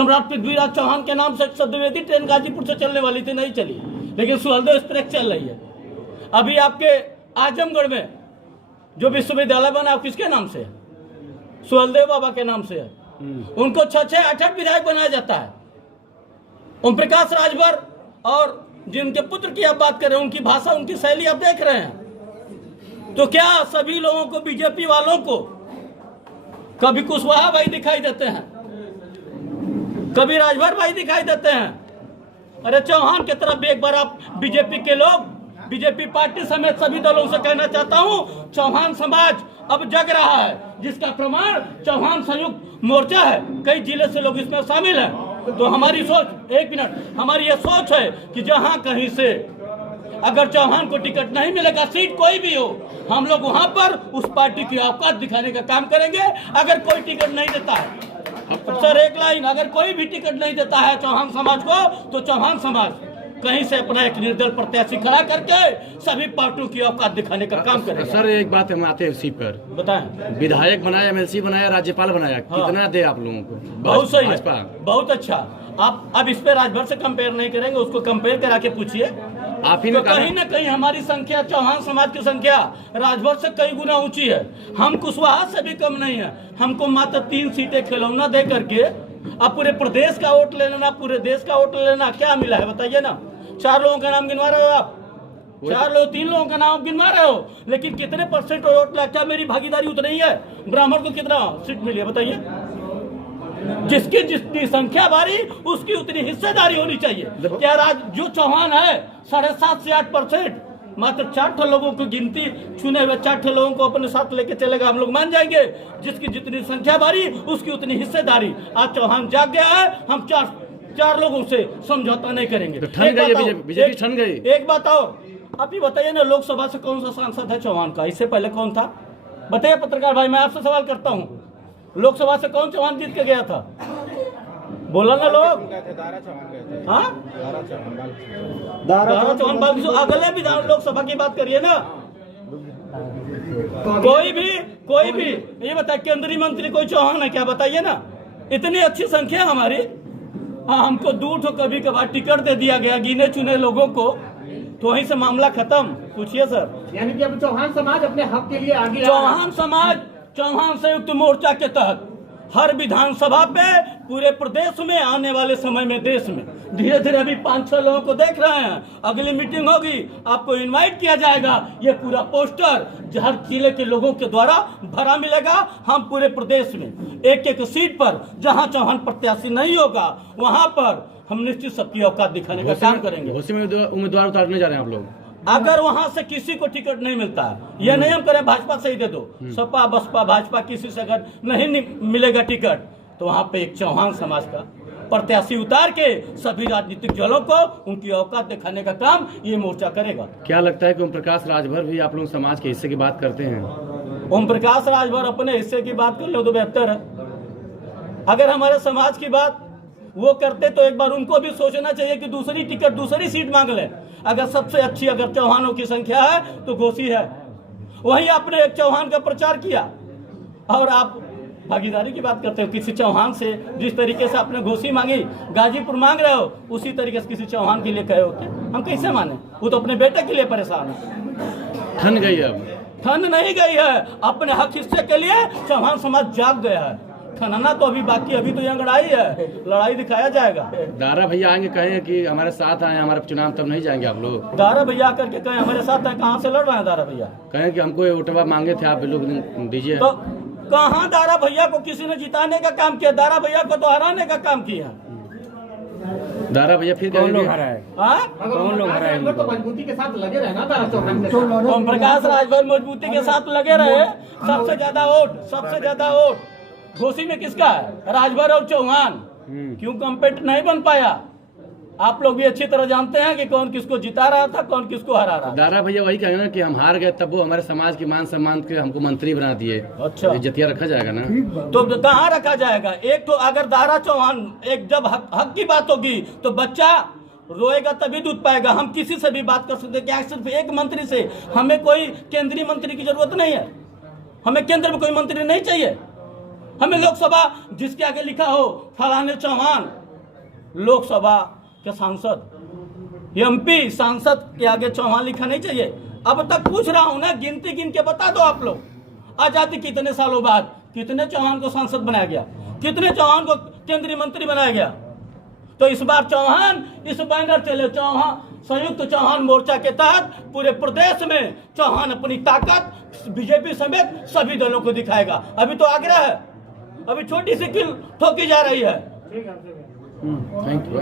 सम्राट पृथ्वीराज चौहान के नाम से सद्विवेदी ट्रेन गाजीपुर से चलने वाली थी, नहीं चली, लेकिन सुहलदेव एक्सप्रेस चल रही है। अभी आपके आजमगढ़ में जो विश्वविद्यालय बना किसके नाम से है? सुहलदेव बाबा के नाम से है। उनको 6-6, 8-8 विधायक बनाया जाता है। ओम प्रकाश राजभर और जिनके पुत्र की आप बात कर रहे हैं, उनकी भाषा, उनकी शैली आप देख रहे हैं। तो क्या सभी लोगों को, बीजेपी वालों को कभी कुशवाहा भाई दिखाई देते हैं, कभी राजभर भाई दिखाई देते हैं? अरे चौहान की तरफ एक बार आप बीजेपी के लोग, बीजेपी पार्टी समेत सभी दलों से कहना चाहता हूं, चौहान समाज अब जग रहा है, जिसका प्रमाण चौहान संयुक्त मोर्चा है। कई जिले से लोग इसमें शामिल हैं। तो हमारी सोच, एक मिनट, हमारी ये सोच है कि जहां कहीं से अगर चौहान को टिकट नहीं मिलेगा, सीट कोई भी हो, हम लोग वहां पर उस पार्टी की औकात दिखाने का काम करेंगे। अगर कोई टिकट नहीं देता है, सर एक लाइन, अगर कोई भी टिकट नहीं देता है चौहान समाज को, तो चौहान समाज कहीं से अपना एक निर्दल प्रत्याशी खड़ा करके सभी पार्टियों की औकात दिखाने का काम करेगा। सर एक बात हम आते हैं उसी पर, बताएं। विधायक बनाया, एमएलसी बनाया, राज्यपाल बनाया, कितना दे आप लोगों को? बहुत सही है, बहुत अच्छा। आप अब इस पे राजभर से कंपेयर नहीं करेंगे, उसको कंपेयर करा के पूछिए। आप ही तो कहीं ना कहीं हमारी संख्या, चौहान समाज की संख्या राजभर से कई गुना ऊंची है। हम कुशवाहा से भी कम नहीं है। हमको मात्र 3 सीटें खिलौना दे करके अब पूरे प्रदेश का वोट ले लेना, पूरे देश का वोट ले लेना, क्या मिला है बताइए ना? 4 लोगों का नाम गिनवा रहे हो आप, 4 लोग, 3 लोगों का नाम गिनवा रहे हो, लेकिन कितने % वोट ला? क्या मेरी भागीदारी उतनी ही है? ब्राह्मण को कितना सीट मिली है बताइए? जिसकी जितनी संख्या बारी, उसकी उतनी हिस्सेदारी होनी चाहिए। क्या जो चौहान है 7.5 से 8%, मात्र 4 लोगों की गिनती, चुने हुए 4 लोगों को अपने साथ लेके चलेगा, हम लोग मान जाएंगे। जिसकी जितनी संख्या बारी, उसकी उतनी हिस्सेदारी। आज चौहान जाग गया है, हम 4 लोगों से समझौता नहीं करेंगे। बीजेपी ठन गई। एक बात और, आप ही बताइए ना, लोकसभा से कौन सा सांसद है चौहान का? इससे पहले कौन था? बताइए पत्रकार भाई, मैं आपसे सवाल करता हूँ, लोकसभा से कौन चौहान जीत के गया था? बोला ना लोग? हाँ, दारा चौहान बाबू। अगले विधान लोकसभा की बात करिए ना। कोई भी ये बताए, केंद्रीय मंत्री कोई चौहान है क्या? बताइए ना। इतनी अच्छी संख्या हमारी। हाँ, हमको दूर तो कभी कभार टिकट दे दिया गया गिने चुने लोगों को, तो वहीं से मामला खत्म। पूछिए सर। यानी कि अब चौहान समाज अपने हक के लिए आगे, चौहान समाज चौहान संयुक्त मोर्चा के तहत हर विधानसभा पे पूरे प्रदेश में, आने वाले समय में देश में, धीरे धीरे अभी 5-6 लोगों को देख रहे हैं। अगली मीटिंग होगी, आपको इनवाइट किया जाएगा। ये पूरा पोस्टर हर जिले के लोगों के द्वारा भरा मिलेगा। हम पूरे प्रदेश में एक सीट पर जहां चौहान प्रत्याशी नहीं होगा, वहां पर हम निश्चित सबकी औकात दिखाने का काम करेंगे। उम्मीदवार उतारने जा रहे हैं आप लोग? अगर वहां से किसी को टिकट नहीं मिलता है, यह नहीं हम करें भाजपा से ही दे दो, सपा बसपा भाजपा किसी से अगर नहीं मिलेगा टिकट, तो वहां पे एक चौहान समाज का प्रत्याशी उतार के सभी राजनीतिक दलों को उनकी औकात दिखाने का काम ये मोर्चा करेगा। क्या लगता है कि ओम प्रकाश राजभर भी आप लोग समाज के हिस्से की बात करते हैं? ओम प्रकाश राजभर अपने हिस्से की बात कर लो तो बेहतर है। अगर हमारे समाज की बात वो करते तो एक बार उनको भी सोचना चाहिए कि दूसरी टिकट, दूसरी सीट मांग ले। अगर सबसे अच्छी अगर चौहानों की संख्या है तो घोसी है। वहीं आपने एक चौहान का प्रचार किया और आप भागीदारी की बात करते हो किसी चौहान से। जिस तरीके से आपने घोसी मांगी, गाजीपुर मांग रहे हो, उसी तरीके से किसी चौहान के लिए कहे हो, हम कैसे माने? वो तो अपने बेटे के लिए परेशान है। ठन गई, अब ठन नहीं गई है। अपने हक हिस्से के लिए चौहान समाज जाग गया है। खनना तो अभी बाकी, अभी तो यहाँ लड़ाई है, लड़ाई दिखाया जाएगा। दारा भैया आएंगे, कहें कि हमारे साथ आए हमारे चुनाव, तब नहीं जाएंगे आप लोग? दारा भैया करके कहें हमारे साथ है, कहाँ से लड़ रहे हैं दारा भैया? कहें कि हमको वोटवा मांगे थे, आप लोग दीजिए। तो कहाँ दारा भैया को किसी ने जिताने का काम किया? दारा भैया को तो हराने का काम किया। दारा भैया फिर कौन लोग हराए? कौन लोग हराए? तो मजबूती के साथ लगे रहे ना दारा चौहान के साथ। ओम प्रकाश राजभर मजबूती के साथ लगे रहे। सबसे ज्यादा वोट घोसी में किसका है? राजभर और चौहान। क्यों कंपेट नहीं बन पाया? आप लोग भी अच्छी तरह जानते हैं कि कौन किसको जिता रहा था, कौन किसको हरा रहा था। दारा भैया वही कहेंगे ना कि हम हार गए, तब वो हमारे समाज की मान सम्मान के हमको मंत्री बना दिए। अच्छा, इज्जतिया रखा जाएगा ना? तो कहाँ रखा जाएगा? एक तो अगर दारा चौहान, एक जब हक की बात होगी तो बच्चा रोएगा तभी दूध पाएगा। हम किसी से भी बात कर सकते हैं। क्या सिर्फ एक मंत्री से? हमें कोई केंद्रीय मंत्री की जरूरत नहीं है। हमें केंद्र में कोई मंत्री नहीं चाहिए। हमें लोकसभा जिसके आगे लिखा हो फलाने चौहान, लोकसभा के सांसद एमपी सांसद के आगे चौहान लिखा नहीं चाहिए। अब तक पूछ रहा हूं ना, गिनती गिन के बता दो आप लोग। आजादी कितने सालों बाद कितने चौहान को सांसद बनाया गया, कितने चौहान को केंद्रीय मंत्री बनाया गया। तो इस बार चौहान, इस बैनर चले चौहान, संयुक्त चौहान मोर्चा के तहत पूरे प्रदेश में चौहान अपनी ताकत बीजेपी समेत सभी दलों को दिखाएगा। अभी तो आग्रह है, अभी छोटी सी कील ठोकी जा रही है। Thank you.